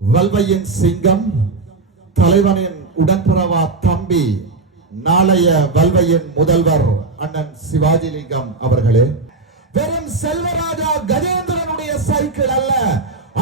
வல்வையின் சிங்கம் தலைவனின் உடன்பிறவா தம்பி நாளைய வல்வையின் முதல்வர் அண்ணன் சிவாஜிலிங்கம் அவர்களே, வெறும் செல்வராஜா கஜேந்திரனுடைய சைக்கிள் அல்ல,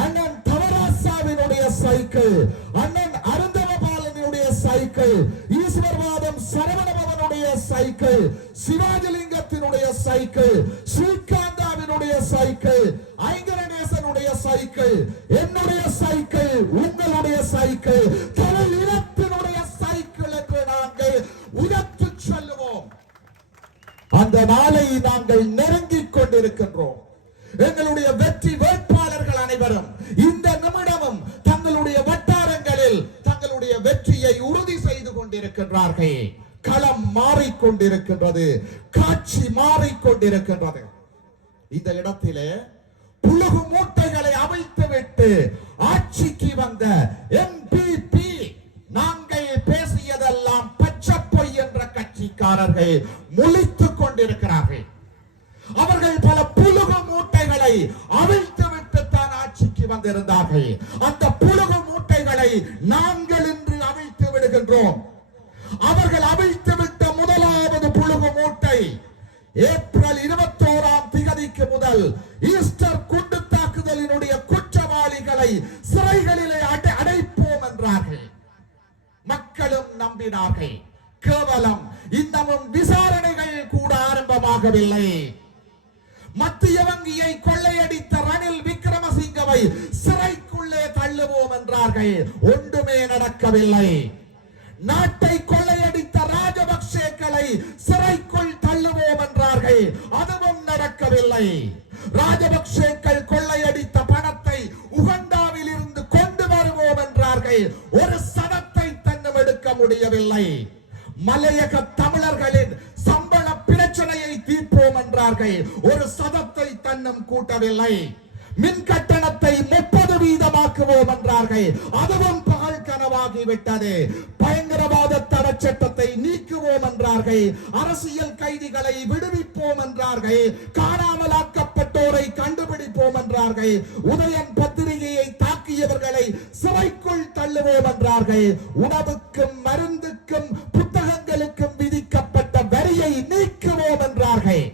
அண்ணன் தவராசாவினுடைய சைக்கிள், அண்ணன் அருந்தவபாலனுடைய சைக்கிள், ஈஸ்வரவாதம் சரவணபவனுடைய சைக்கிள், சிவாஜிலிங்கத்தினுடைய சைக்கிள், ஸ்ரீகாந்தாவினுடைய சைக்கிள், ஐங்கரநேசனுடைய சைக்கிள், என்னுடைய சைக்கிள், உங்களுடைய சைக்கிள், தமிழ் இனத்தினுடைய சைக்கிள் என்று நாங்கள் உயர்த்து சொல்லுவோம். அந்த நாளை நாங்கள் நெருங்கிக் கொண்டிருக்கின்றோம். எங்களுடைய வெற்றி வேட்பாளர்கள் அனைவரும் இந்த நிமிடமும் தங்களுடைய வட்டாரங்களில் தங்களுடைய வெற்றியை உறுதி செய்து கொண்டிருக்கின்றார்கள். களம் மாறிக்கொண்டிருக்கின்றது, காட்சி மாறிக்கொண்டிருக்கின்றது. இந்த இடத்திலே புழுகு மூட்டைகளை அவிழ்த்துவிட்டு ஆட்சிக்கு வந்த MPP நாங்கள் பேசியதெல்லாம் பச்சை பொய் என்ற கட்சிக்காரர்கள் முழித்துக் கொண்டிருக்கிறார்கள். அவர்கள் பல புழுகு மூட்டைகளை அவிழ்த்துவிட்டு தான் ஆட்சிக்கு வந்திருந்தார்கள். அந்த புழுகு மூட்டைகளை நாங்கள் இன்று அவிழ்த்து விடுகின்றோம். அவர்கள் அவிழ்த்துவிட்ட முதலாவது புழுகு மூட்டை ஏப்ரல் 21ஆம் தேதிக்கு முதல் ஈஸ்டர் குண்டு தாக்குதலினுடைய குற்றவாளிகளை சிறைகளிலே அடைப்போம் என்றார்கள். மக்களும் நம்பினார்கள். கேவலம் இன்னமும் விசாரணைகள் கூட ஆரம்பமாகவில்லை. மத்திய வங்கியை கொள்ளையடித்த ரணில் விக்ரமசிங்கவை சிறைக்குள்ளே தள்ளுவோம் என்றார்கள். ஒன்றுமே நடக்கவில்லை. நாட்டை கொள்ளையடித்த ராஜபக்சேக்களை சிறைக்குள் தள்ளுவோம் என்றார்கள். அதுவும் நடக்கவில்லை. ராஜபக்சேக்கள் கொள்ளையடித்த பணத்தை உகண்டாவில் இருந்து கொண்டு வருவோம் என்றார்கள். ஒரு சதத்தை தன்னும் எடுக்க முடியவில்லை. மலையக தமிழர்களின் சம்பள பிரச்சனையை தீர்ப்போம் என்றார்கள். ஒரு சதத்தை தன்னும் கூட்டவில்லை. மின் கட்டணத்தை 30% என்றார்கள். அதுவும் பகல் கனவாகிவிட்டது. பயங்கரவாத தடை சட்டத்தை நீக்குவோம் என்றார்கள். அரசியல் கைதிகளை விடுவிப்போம் என்றார்கள். காணாமலாக்கப்பட்டோரை கண்டுபிடிப்போம் என்றார்கள். உதயன் பத்திரிகையை தாக்கியவர்களை சிறைக்குள் தள்ளுவோம் என்றார்கள். உணவுக்கும் மருந்துக்கும் புத்தகங்களுக்கும் விதிக்கப்பட்ட வரியை நீக்குவோம் என்றார்கள்.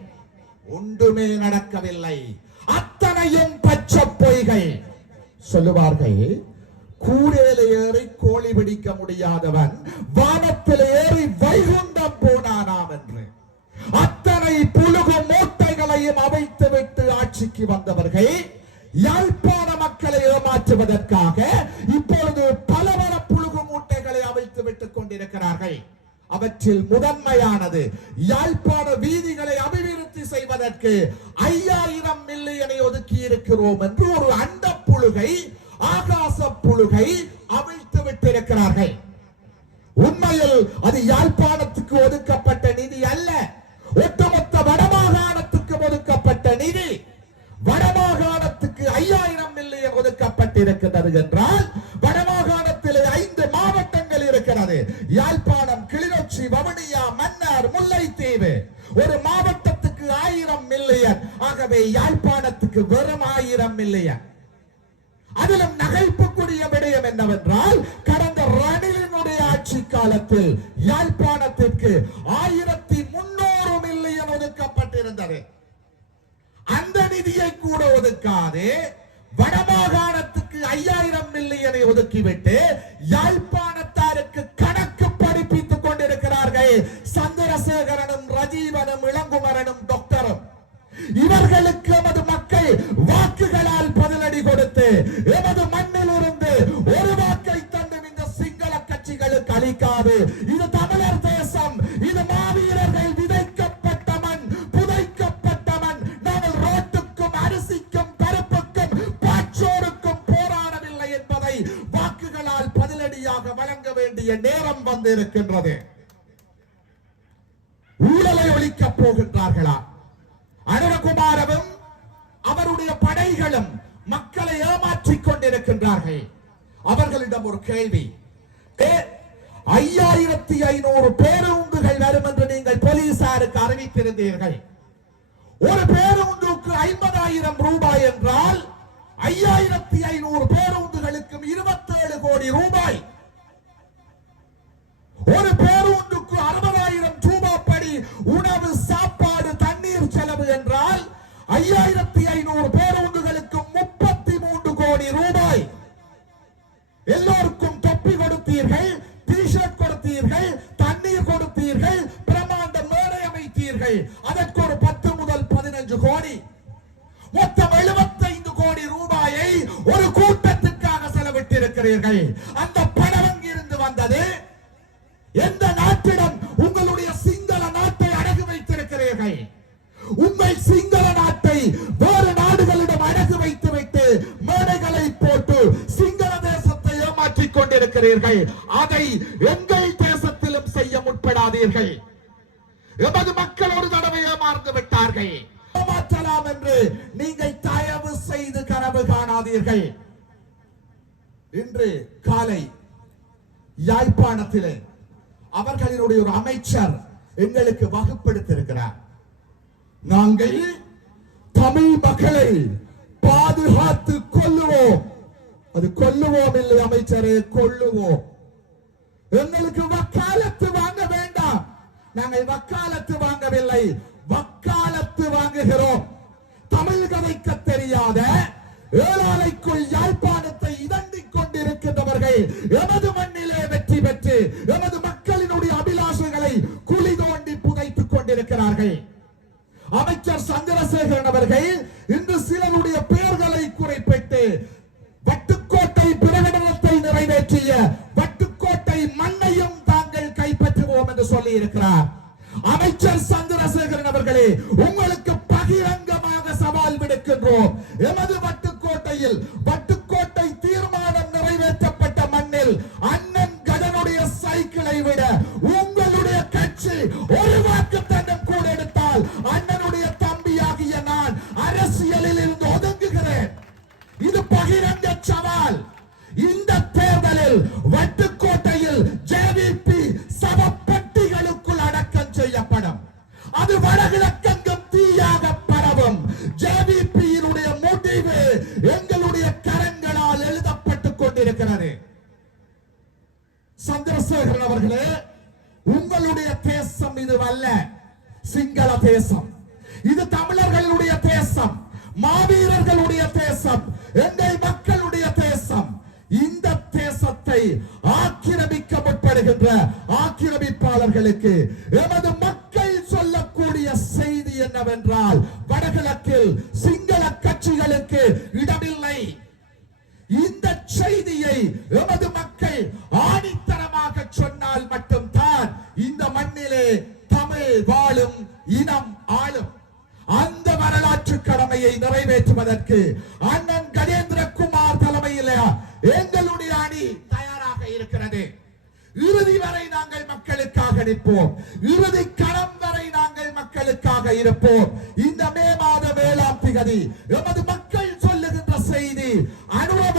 ஒன்றுமே நடக்கவில்லை. அத்தனையும் பச்சை பொய்கள். சொல்லுவார்கள், கூரையில ஏறி கோழி பிடிக்க முடியாதவன் வானத்தில் ஏறி வைகுண்டம் போனானாம் என்று. அத்தனை புழுகு மூட்டைகளையும் அவைத்துவிட்டு ஆட்சிக்கு வந்தவர்கள் யாழ்ப்பாண மக்களை ஏமாற்றுவதற்காக இப்பொழுது பலவர புழுகு மூட்டைகளை அவைத்து விட்டுக் கொண்டிருக்கிறார்கள். அவற்றில் முதன்மையானது யாழ்ப்பாண வீதிகளை அபிவிருத்தி செய்வதற்கு 5000 மில்லியனை ஒதுக்கி இருக்கிறோம் என்று ஒரு அண்ட புழுகை, ஆகாச புழுகை அவிழ்த்து விட்டிருக்கிறார்கள். உண்மையில் அது யாழ்ப்பாணத்துக்கு ஒதுக்கப்பட்ட நிதி அல்ல, ஒட்டுமொத்த வடமாகாணத்துக்கு ஒதுக்கப்பட்ட நிதி. வடமாகாணத்துக்கு 5000 மில்லியன் ஒதுக்கப்பட்டிருக்கிறது என்றால் வடமாகாணத்தில் 5 மாவட்டங்கள் இருக்கிறது. யாழ்ப்பாணம், கிளிநொச்சி, வவுனியா, மன்னார், முல்லைத்தீவு. ஒரு மாவட்டத்துக்கு 1000 மில்லியன். ஆகவே யாழ்ப்பாணத்துக்கு வெறும் 1000 மில்லியன். அதிலும் நகைப்புக்குரிய விடயம் என்னவென்றால், கடந்த ரணிலினுடைய ஆட்சி காலத்தில் யாழ்ப்பாணத்திற்கு 1300 மில்லியன் ஒதுக்கப்பட்டிருந்தது. அந்த நிதியை கூட ஒதுக்காது வடமாகாணத்துக்கு 5000 மில்லியனை ஒதுக்கிவிட்டு யாழ்ப்பாணத்தாருக்கு கணக்கு படிப்பித்துக் கொண்டிருக்கிறார்கள். சந்திரசேகரனும் ரஜீவனும் இளங்குமரனும் டாக்டரும். இவர்களுக்கு எமது மக்கள் வாக்குகளால் பதிலடி கொடுத்து எமது மண்ணில் இருந்து ஒரு வாக்கை தந்து இந்த சிங்கள கட்சிகளுக்கு அளிக்காது. இது தமிழர் தேசம். இது மாவீரர்கள் விதைக்கப்பட்ட மண், புதைக்கப்பட்ட மண். நாங்கள் ரோட்டுக்கும் அரிசிக்கும் பருப்புக்கும் பாச்சோருக்கும் போராடவில்லை என்பதை வாக்குகளால் பதிலடியாக வழங்க வேண்டிய நேரம் வந்து இருக்கின்றது. ஊழலை ஒழிக்கப் போகின்றார்களா? அனுரகுமாரவும் அவருடைய படைகளும் மக்களை ஏமாற்றிக் கொண்டிருக்கின்றார்கள். அவர்களிடம் ஒரு கேள்வி. 5500 பேருந்துகள் வரும் என்று நீங்கள் போலீசாருக்கு அறிவித்திருந்தீர்கள். ஒரு பேருந்துக்கு 50,000 ரூபாய் என்றால் 5500 பேருந்துகளுக்கும் 20 கோடி ரூபாய். ஒரு பேருந்துக்கு 60,000 ரூபாய் படி உணவு, சாப்பாடு, தண்ணீர் செலவு என்றால் 5,500 பேருந்துகளுக்கு 33 கோடி ரூபாய். எல்லோருக்கும் தொப்பி கொடுத்தீர்கள், டி-ஷர்ட் கொடுத்தீர்கள், தண்ணீர் கொடுத்தீர்கள், பிரமாண்ட மேடை அமைத்தீர்கள். அதற்கு ஒரு 10 முதல் 15 கோடி, மொத்தம் 75 கோடி ரூபாயை ஒரு கூட்டத்துக்காக செலவிட்டிருக்கிறீர்கள். அந்த பணம் எங்கிருந்து வந்தது? எந்த நாட்டிடம் உங்களுடைய சிங்கள நாட்டை அடகு வைத்திருக்கிறீர்கள்? உங்கள் சிங்கள நாட்டை வேறு நாடுகளிடம் அடகு வைத்துவிட்டு மேடைகளை போட்டு சிங்கள தேசத்தை ஏமாற்றிக் கொண்டிருக்கிறீர்கள். அதை எங்கள் தேசத்திலும் செய்ய முற்படாதீர்கள். எமது மக்கள் ஒரு தடவை ஏமாந்து விட்டார்கள். ஏமாற்றலாம் என்று நீங்கள் தயவு செய்து கனவு காணாதீர்கள். இன்று காலை யாழ்ப்பாணத்திலே அவர்களினுடைய ஒரு அமைச்சர் எங்களுக்கு வகுப்படுத்தியிருக்கிறார். நாங்கள் தமிழ் மக்களை பாதுகாத்து கொள்ளுவோம். அது கொல்லுவோம் இல்லை அமைச்சரே, கொள்ளுவோம். எங்களுக்கு வக்காலத்து வாங்க வேண்டாம். நாங்கள் வக்காலத்து வாங்கவில்லை, வக்காலத்து வாங்குகிறோம். தமிழ் கதைக்க தெரியாத ஏழாலைக்குள் யாழ்ப்பாணத்தை இதண்டிக் கொண்டிருக்கின்றவர்கள் எமது மண்ணிலே வெற்றி பெற்று எமது மக்களினுடைய அபிலாஷங்களை குழி தோண்டி புதைத்துக் கொண்டிருக்கிறார்கள். அமைச்சர் சந்திரசேகரன் அவர்கள் இன்று சிலருடைய பெயர்களை குறிப்பிட்டு வட்டுக்கோட்டை பிரகடனத்தை நிறைவேற்றிய வட்டுக்கோட்டை மண்ணையும் தாங்கள் கைப்பற்றுவோம் என்று சொல்லி இருக்கிறார். அமைச்சர் சந்திரசேகரன் அவர்களே, உங்களுக்கு பகிரங்கமாக சவால் விடுக்கின்றோம். எமது வட்டுக்கோட்டையில் வட்டுக்கோட்டை தீர்மானம் நிறைவேற்றப்பட்ட மண்ணில் அண்ணன் கஜனுடைய சைக்கிளை விட உங்களுடைய கட்சி ஒரு வாக்கு தன்னம் கூட எடுத்தால் அண்ணனுடைய தம்பியாகிய நான் அரசியலில் இருந்து ஒதுங்குகிறேன். இது பகிரங்க சவால். இந்த தேர்தலில் வட்டுக்கோட்டையில் ஜேவிபி சவப்பட்டிகளுக்குள் அடக்கம் செய்யப்படும். அது வடகிழக்கெங்கும் தீயாக பரவும். ஜேவிபியினுடைய முடிவு எங்களுடைய கரங்களால் எழுதப்பட்டுக் கொண்டிருக்கிறது. சந்திரசேகரன் அவர்களே, உங்களுடைய தேசம் இதுவல்ல, சிங்கள தேசம். இது தமிழர்களுடைய தேசம், மாவீரர்களுடைய தேசம், எங்கள் மக்களுடைய தேசம். இந்த தேசத்தை ஆக்கிரமிக்க முற்படுகின்ற ஆக்கிரமிப்பாளர்களுக்கு எமது மக்கள் சொல்லக்கூடிய செய்தி என்னவென்றால், வடகிழக்கில் சிங்கள கட்சிகளுக்கு இடமில்லை. இந்த செய்தியை எமது மக்கள் ஆணித்தரமாக சொன்னால் மட்டும்தான் இந்த மண்ணிலே தமிழ் வாழும், இனம் ஆளும். அந்த வரலாற்று கடமையை நிறைவேற்றுவதற்கு அண்ணன் கஜேந்திரகுமார் தலைமையில் எங்களுடைய அணி தயாராக இருக்கிறது. இறுதி வரை நாங்கள் மக்களுக்காக நிற்போம். இறுதி களம் வரை நாங்கள் மக்களுக்காக இருப்போம். இந்த மே மாத 7ஆம் தேதி எமது மக்கள் சொல்லுகின்ற செய்தி, அனுபவ